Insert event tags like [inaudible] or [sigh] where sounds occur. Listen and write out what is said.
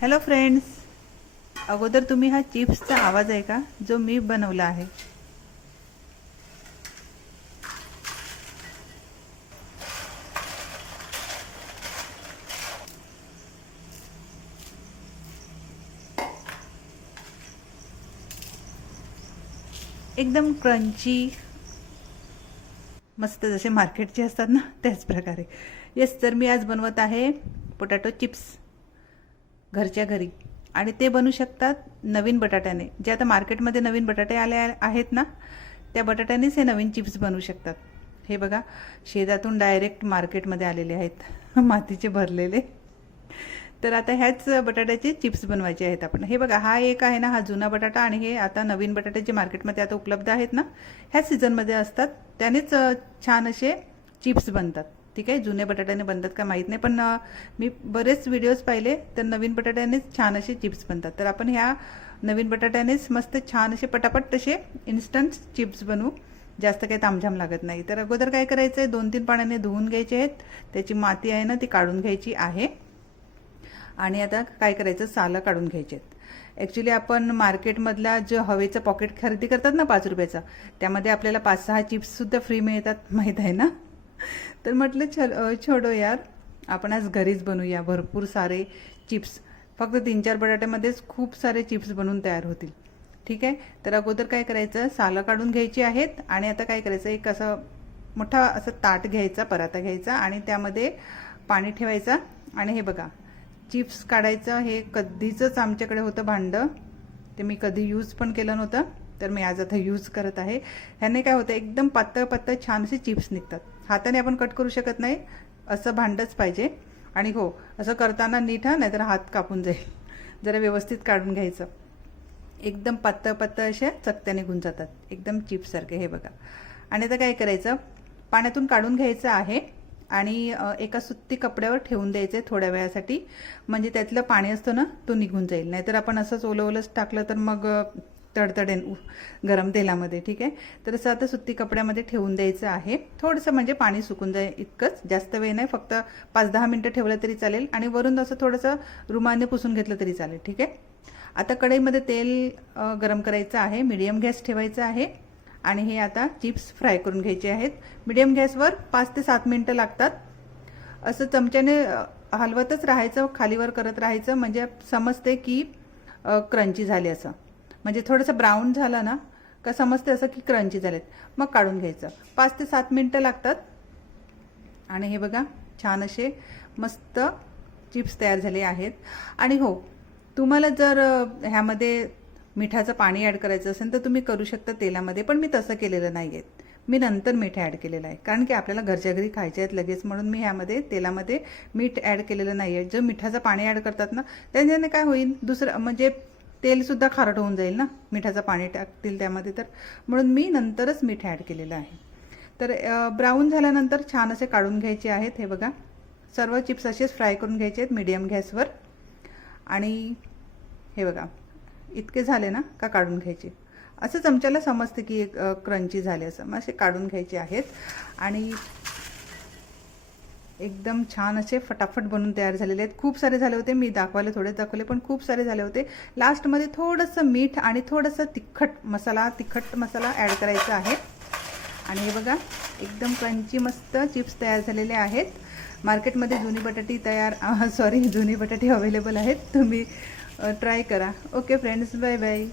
Hello friends अगोदर तुम्ही हा चिप्सचा आवाज आहे का जो मी बनवला आहे. एकदम क्रंची मस्त जसे मार्केटचे असतात ना त्याच प्रकारे. येस तर मी आज बनवत आहे पोटॅटो चिप्स घरच्या घरी. आणि ते बनू शकतात नवीन बटाट्याने. जे आता मार्केटमध्ये नवीन बटाटे आले आहेत ना त्या बटाट्यानेच हे नवीन चिप्स बनवू शकतात. हे बघा शेतातून डायरेक्ट मार्केटमध्ये आलेले आहेत. [laughs] मातीचे भरलेले. तर आता ह्याच बटाट्याचे चिप्स बनवायचे आहेत आपण. हे बघा हा एक आहे ना हा जुना बटाटा आणि हे आता नवीन बटाटे जे मार्केटमध्ये आता उपलब्ध आहेत ना ह्याच सीझनमध्ये असतात. त्यानेच छान असे चिप्स बनतात. ठीक आहे जुने बटाट्याने बनतात का माहीत नाही. पण मी बरेच व्हिडिओज पाहिले तर नवीन बटाट्यानेच छान असे चिप्स बनतात. तर आपण ह्या नवीन बटाट्यानेच मस्त छान असे पटापट तसे इन्स्टंट चिप्स बनवू. जास्त काही तामझाम लागत नाही. तर अगोदर काय करायचं आहे दोन तीन पाण्याने धुवून घ्यायचे आहेत. त्याची माती आहे ना ती काढून घ्यायची आहे. आणि आता काय करायचं सालं काढून घ्यायचे आहेत. ॲक्च्युली आपण मार्केटमधला जो हवेचं पॉकेट खरेदी करतात ना पाच रुपयाचा त्यामध्ये आपल्याला पाच सहा चिप्ससुद्धा फ्री मिळतात माहीत आहे ना? तर म्हटलं छल छोडो यार. आपण आज घरीच बनवूया भरपूर सारे चिप्स. फक्त तीन चार बटाट्यामध्येच खूप सारे चिप्स बनवून तयार होतील. ठीक आहे? तर अगोदर काय करायचं? सालं काढून घ्यायची आहेत आणि आता काय करायचं? एक असं मोठा असं ताट घ्यायचा पराता घ्यायचा आणि त्यामध्ये पाणी ठेवायचा. आणि हे बघा चिप्स काढायचं हे कधीचंच आमच्याकडे होतं भांडं. ते मी कधी यूज पण केलं नव्हतं. तर मी आज आता यूज करत आहे. ह्याने काय होतं? एकदम पातळ पातळ छान असे चिप्स निघतात. हाताने आपण कट करू शकत नाही. असं भांडंच पाहिजे. आणि हो असं करताना नीट हा नाहीतर हात कापून जाईल. जरा व्यवस्थित काढून घ्यायचं. एकदम पातळ पातळ अशा चकत्या निघून जातात. एकदम चिप्ससारखे हे बघा. आणि आता काय करायचं? पाण्यातून काढून घ्यायचं आहे. आणि एका सुत्ती कपड्यावर ठेवून द्यायचे थोड्या वेळासाठी. म्हणजे त्यातलं पाणी असतं ना तो निघून जाईल. नाहीतर आपण असंच ओलं ओलंच टाकलं तर मग तडतडेन उ- गरम तेलामध्ये ठीक आहे? तर असं आता सुती कपड्यामध्ये ठेवून द्यायचं आहे. थोडंसं म्हणजे पाणी सुकून जाईल इतकंच. जास्त वेळ नाही फक्त पाच दहा मिनटं ठेवलं तरी चालेल आणि वरून असं थोडंसं रुमाने पुसून घेतलं तरी चालेल ठीक आहे? आता कढईमध्ये तेल गरम करायचं आहे. मीडियम गॅस ठेवायचं आहे आणि हे आता चिप्स फ्राय करून घ्यायचे आहेत. मिडियम गॅसवर पाच ते सात मिनटं लागतात. असं चमच्याने हलवतच राहायचं खालीवर करत राहायचं. म्हणजे समजते की क्रंची झाली असं. म्हणजे थोडंसं ब्राऊन झालं ना का समजते असं की क्रंची झालेत. मग काढून घ्यायचं. पाच ते सात मिनटं लागतात. आणि हे बघा छान असे मस्त चिप्स तयार झाले आहेत. आणि हो तुम्हाला जर ह्यामध्ये मिठाचं पाणी ॲड करायचं असेल तर तुम्ही करू शकता तेलामध्ये पण मी तसं केलेलं नाही आहे मी नंतर मीठ ॲड केलेलं आहे. कारण की आपल्याला घरच्या घरी खायचे आहेत लगेच म्हणून मी ह्यामध्ये तेलामध्ये मीठ ॲड केलेलं नाही आहे जर मिठाचं पाणी ॲड करतात ना त्याच्याने काय होईल? दुसरं म्हणजे तेलसुद्धा खारट होऊन जाईल ना? मिठाचं पाणी टाकतील त्यामध्ये तर. म्हणून मी नंतरच मीठ ॲड केलेलं आहे. तर ब्राऊन झाल्यानंतर छान असे काढून घ्यायचे आहेत हे बघा. सर्व चिप्स असेच फ्राय करून घ्यायचे आहेत मीडियम गॅसवर आणि हे बघा इतके झाले ना का काढून घ्यायचे. असं चमच्याला समजते की एक क्रंची झाले असं. मग असे काढून घ्यायचे आहेत. आणि एकदम छान असे फटाफट बनून तयार झालेले आहेत. खूप सारे झाले होते मी दाखवायला थोडे दाखवले पण खूप सारे झाले होते. लास्टमध्ये थोडंसं मीठ आणि थोडंसं तिखट मसाला तिखट मसाला ॲड करायचा आहे. आणि हे बघा एकदम क्रंची मस्त चिप्स तयार झालेले आहेत. मार्केटमध्ये जुनी बटाटी तयार सॉरी जुनी बटाटी अवेलेबल आहेत. तुम्ही ट्राय करा. Okay friends bye bye